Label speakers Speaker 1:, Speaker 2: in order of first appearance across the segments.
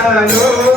Speaker 1: I know.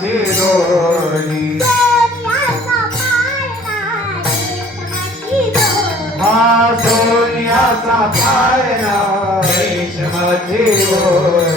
Speaker 1: दोरी
Speaker 2: हा सोन्याचा पायरा रेशमाची
Speaker 1: दोरी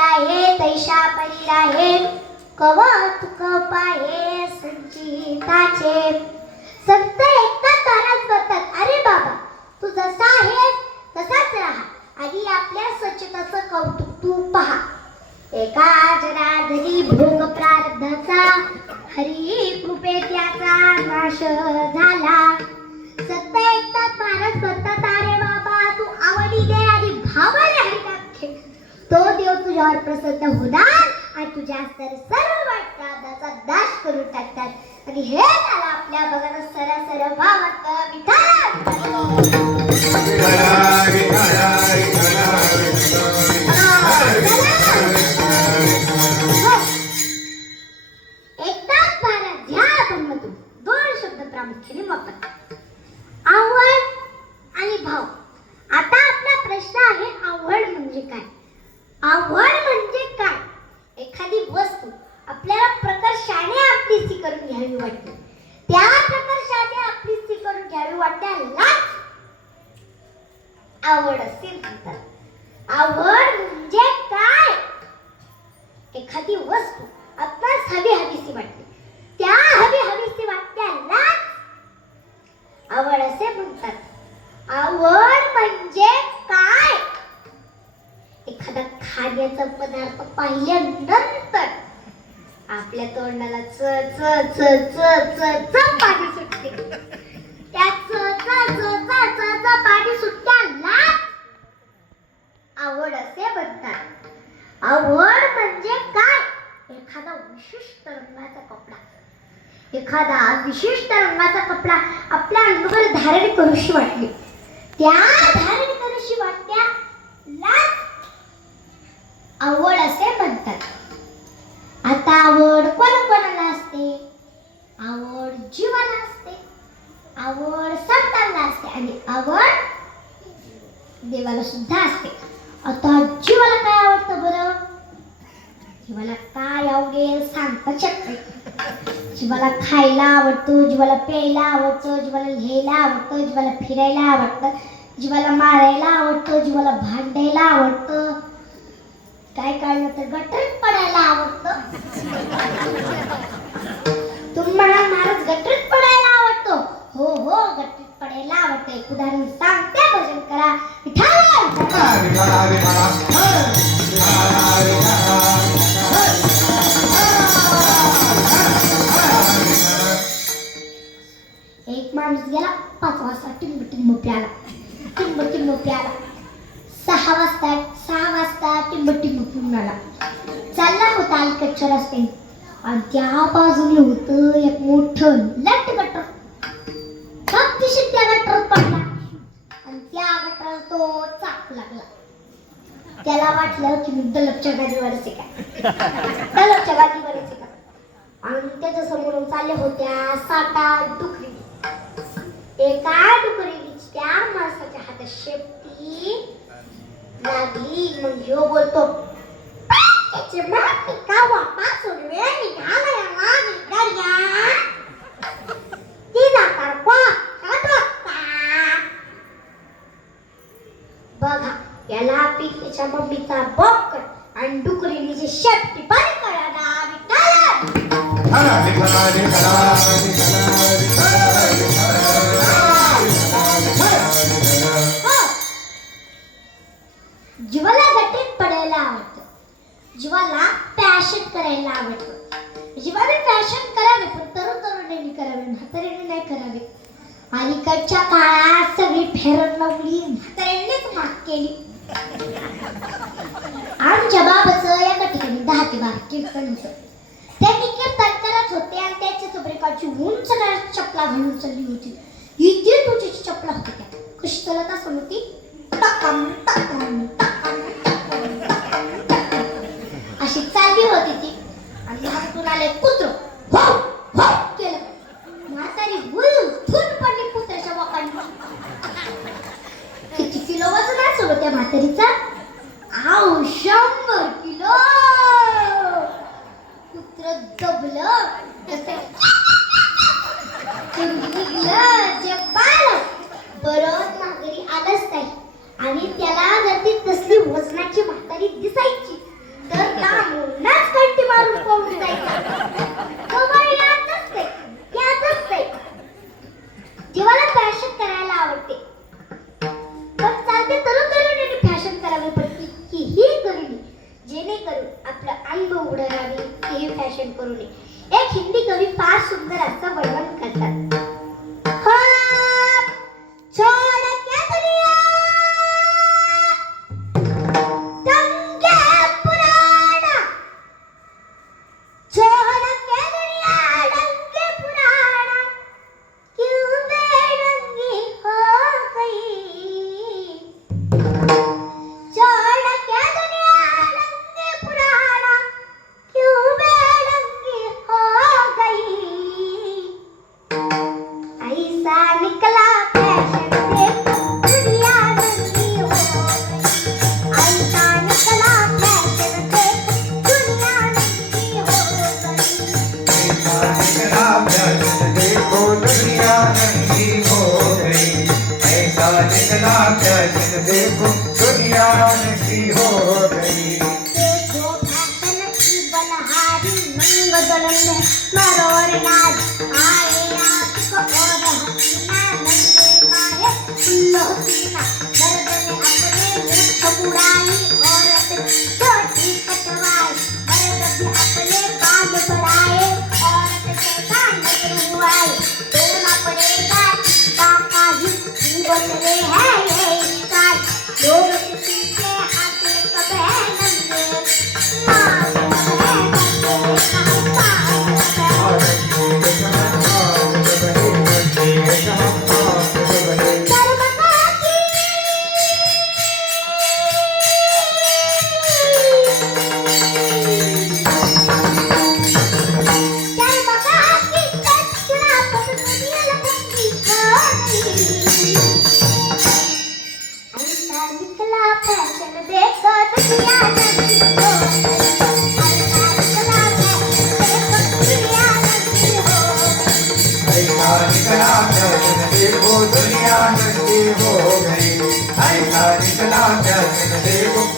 Speaker 1: आहे तैशा परी आहे. कवत कपाये संचिताचे संत एकदा ताराच करतात. अरे बाबा तू जसा आहे तसाच राहा. आणि आपल्या सचेताचं कौतुक तू पहा. एका जराधरी भोग प्रारब्धाचा हरी कृपे त्याचा नाश झाला. सत्ता एकदा महाराज तुझ्यावर प्रसन्न होणार आणि तुझ्या तर सर्व वाटतात दाश करू टाकतात. आणि हे झालं आपल्या बघायला सरा सर भावात विधान. खाण्याचा पदार्थ पाहिल्यानंतर आपल्या तोंडाला च च च च च च पाणी सुटते. त्या च च च च च च पाणी सुटल्याला आवड असे म्हणतात आवड म्हणजे काय? एखादा विशिष्ट रंगाचा कपडा. एखादा विशिष्ट रंगाचा कपडा आपल्या अंगावर धारण करूशी वाटली. त्या धारण करूशी वाटत्या आवड असे म्हणतात. आता आवड कोणाला असते? आवड जीवाला असते. आवड संतांना असते आणि आवड देवाला सुद्धा असते. आता जीवाला काय आवडतं बरं? जीवाला काय आवडेल सांगता शकते जीवाला खायला आवडतं जीवाला प्यायला आवडतं जीवाला लिहायला आवडतं जीवाला फिरायला आवडतं जीवाला मारायला आवडतं जीवाला भांडायला आवडतं. काय काढलं तर गटर पडायला आवडतं. तुम्ही म्हणा महाराज गटरीत पडायला आवडतो. हो हो गटरीत पडायला आवडतो. एक उदाहरण सांगते भजन करा. विठाला अलीकडच्या रस्त्याने आणि त्या बाजूने होतं एक मोठं लट गटर. गपचिशीत त्या गटरात पडला. आणि त्या गटराला तो चाक लागला. त्याला वाटलं की मी दलपच्या गाडीवरच काय दलपच्या गाडीवरच आहे का? आणि त्याच्या समोरून चालल्या होत्या साता डुकरी. एका डुकरीची त्या माणसाच्या हातात शेपटी लागली. मग ह्यो बोलतो "पायाचे माती का वापासून वेळ तिला बघा याला पिकीच्या मम्मीचा बॉक्कट आणि डुकरीने जे शेपटी पण कळा विठाला
Speaker 2: हरी
Speaker 1: फॅशन करायला आवडतं. जीवाने फॅशन करावे पण तरुण तरुणांनी करावे म्हातारीने नाही करावे. अलीकडच्या काळात सगळी फेरन लावली म्हाताऱ्यांनीच माग केली. आमच्या बाबाचं एका ठिकाणी दहा ते बारा कीर्तन होतं त्यांनी कीर्तन करत होते आणि त्याच्या सुब्रेकाची उंच चपला घालून चालली होती. इतकी तुझी चपला होती त्या कशी चालत असं होती टकम टकम टकम. अशी चालली होती ती. आणि हातून आले कुत्र. हो हो केलं. म्हातारी थून पडली कुत्र्याच्या बोकांनी. किती किलो वजन असेल त्या म्हातारीचा. Hallelujah.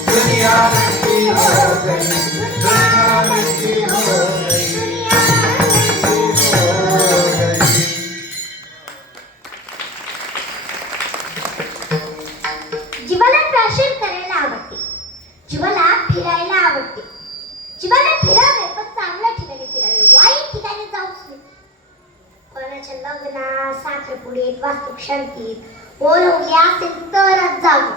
Speaker 1: दुनिया नंगी हो गई. दुनिया हो लग्नात साखरपुडीत वास्तुक शांतीत बोलवले असेल तरच जाऊ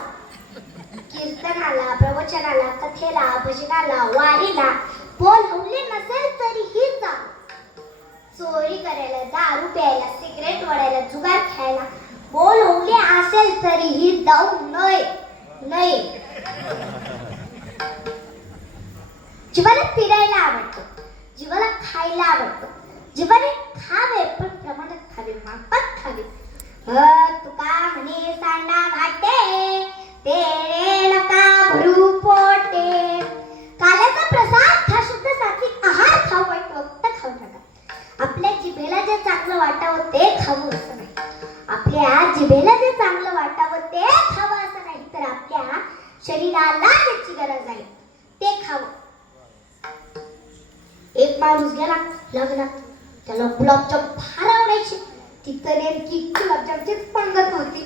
Speaker 1: कीर्तनाला प्रवचनाला कथेला भजनाला वारीला बोल बोलवले नसेल तरीही जा चोरी करायला दारू प्यायला सिगरेट वडायला जुगार खेळायला बोल बोलवले असेल तरीही जाऊ नये नये. जीवाला फिरायला आवडतो जीवाला खायला आवडतो जीवाने खावे पण प्रमाणात खावे मापात तुका म्हणे सांडा वाटे तेरे नका भरू पोटे. काल्याचा प्रसाद हा शुद्ध सात्विक आहार खाऊ वाईट खाऊ नका. आपल्या जिभेला जे चांगलं वाटावं ते खाऊ असं नाही. आपल्या जिभेला जे चांगलं वाटावं ते खावं असं नाही. तर आपल्या शरीराला त्याची गरज आहे ते खावं. एक माणूस गेला लग्नात. त्याला गुलाबजाम फार आवडायचे. तिथं नेमकी गुलाबजामचीच पंगत होती.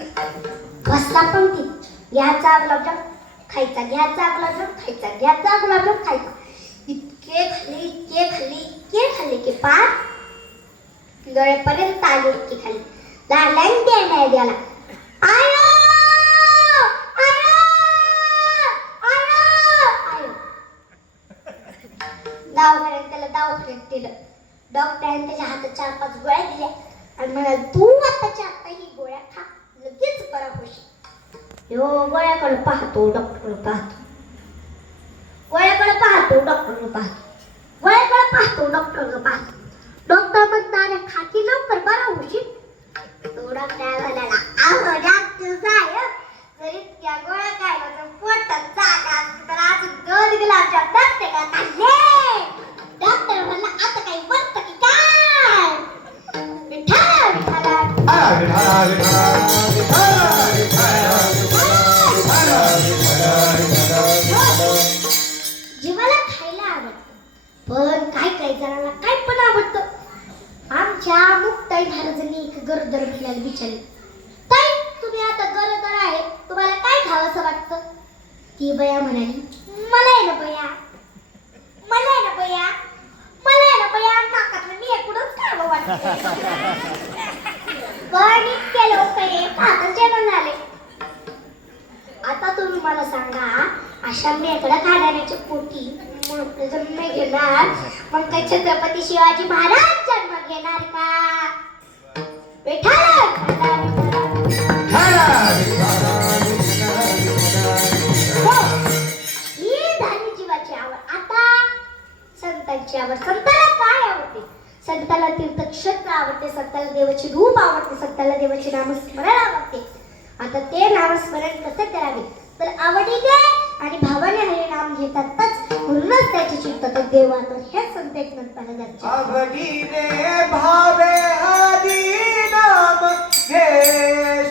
Speaker 1: बसला पण ती घ्यायचा गुलाबजाम खायचा घ्यायचा गुलाबजाम खायचा घ्यायचा गुलाबजाम खायचा. इतके खाली इतके खाली इतके खाल्ले की पार गळ्यापर्यंत आले इतके खाल्ले. लाईन द्यायला द्याला आयो! आयो! आयो! आयो! दवाखान्यात त्याला दवाखान्यात दिलं डॉक्टरांनी त्याच्या हातात चार पाच गोळ्या दिल्या. आणि म्हणाल तू आताच्या आता ही गोळ्या खा लगेच बरा होशील. यो गोळ्याकडे पाहतो डॉक्टर पाहतो. गोळ्याकडे पाहतो डॉक्टर पाहतो. गोळ्याकडे पाहतो डॉक्टर पाहतो. डॉक्टर म्हणतात खाती लवकर बरा होशील. थोडा काय म्हणाला आहो डॉक्टर साहेब. जरी त्या गोळ्या काय पोटात जागा तर आज दोन गुलाबजाम नसते का खाल्ले जीवाला खायला आवडतं. पण काय काय जणांना काय पण आवडतं. आमच्या मुक्ताई महाराजांनी एक गरोदर महिलाला विचारले ताई तुम्ही आता गरोदर आहे तुम्हाला काय खावंसं वाटतं? ती बया म्हणाली मला आहे ना बया मला आहे ना बया मला आहे ना बया नाकातलं मी एकूणच खावं वाटतं पण इतके लोक येत. आता जेवण झाले. आता तुम्ही मला सांगा अशा मेकडं खाणाऱ्याच्या पोटी जन्म घेणार. मग ते छत्रपती शिवाजी महाराज जन्म घेणार का? विठ्ठल हो. संतांची आवड. संताला काय आवडते? संताला तीर्थक्षेत्र आवडते. संताला देवाची रूप आवडते. त्याला देवाचे नामस्मरण आवडते. आता ते नामस्मरण कसे करावे? तर आवडीने आणि भावाने हरे नाम घेतातच. म्हणूनच त्याचे चिंता देवात हे संत एक म्हणताना जायचे
Speaker 2: आवडीने भावे नाम घे